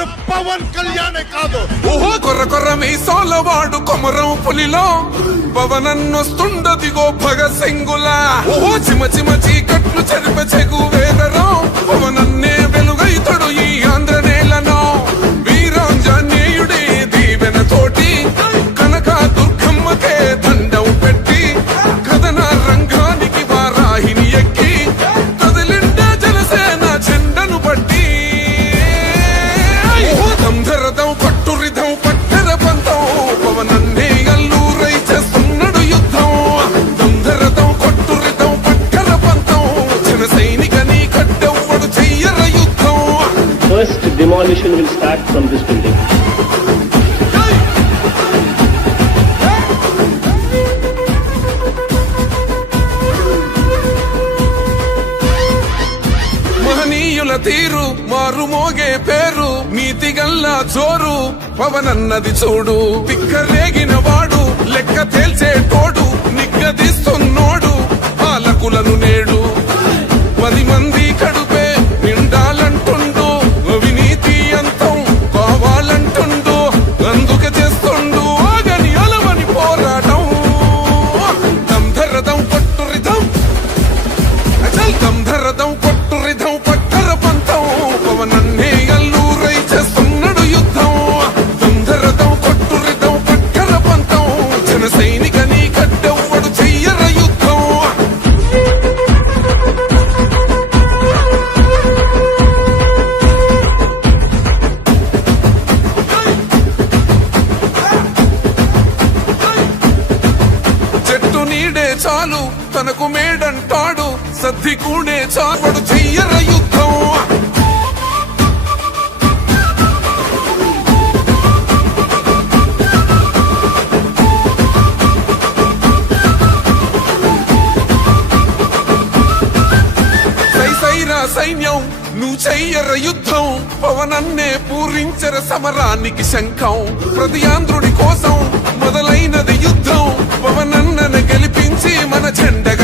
వాడు పవన్ కళ్యాణే కాదు. ఓహో కొర్ర కొర్ర మీ సోలవాడు కొమరం పులిలో పవనన్నొస్తుండదిగో భగత్ సింగులా. ఓహో చిమ చిమ చీకట్లు చెరిప చెగు వేదరో పవనన్నే వెలుగైతడు ఈ ఆంధ్ర నేలను. వీరాంజనేయుడి దీవెన తోటి కనక దుర్గమ్మకే దండం పెట్టి కథన రంగానికి వారాహిని ఎక్కి కదిలిండ జనసేన చెండను పట్టి దంధరదం పట్టురిధం పట్టర పంతం పవనన్నే అల్లూరై చేస్తున్నాడు యుద్ధం. దంధరదం కొట్టురిధం పట్టర పంతం జన సైనికని కట్టెవ్వడు చెయ్యర యుద్ధం. First demolition will start from this building. మహనీయుల తీరు మారు మోగే పేరు నీతిగల్లా జోరు పవనన్నది చూడు. పిక్కరేగిన వాడు లెక్క తేల్చేటోడు నిగ్గదీస్తున్నోడు పాలకులను నేడు. 10 మంది కడుపే నిండాలంటుండు అవినీతి అంతం కావాలంటుండు. అందుకే చేస్తుండు ఆగని అలవని పోరాటం. దంధరదం కొట్టురిధం అచల్ దంధరదం కొట్టురిధం పట్టర పంతం పవనన్నే అల్లూరై చేస్తున్నాడు యుద్ధం. దంధరదం కొట్టురిధం పట్టర పంతం జన సైనికని కట్టెవ్వడు చెయ్యర యుద్ధం. చెట్టు నీడే చాలు తనకు మేడంటాడు సద్ది కూడే చాలు చెయ్యర యుద్ధం. సైసైరా సైన్యం నువ్వు చెయ్యర యుద్ధం. పవనన్నే పూరించర సమరానికి శంఖం. ప్రతి ఆంధ్రుడి కోసం మొదలైనది యుద్ధం. పవనన్నను గెలిపించి మన జెండగ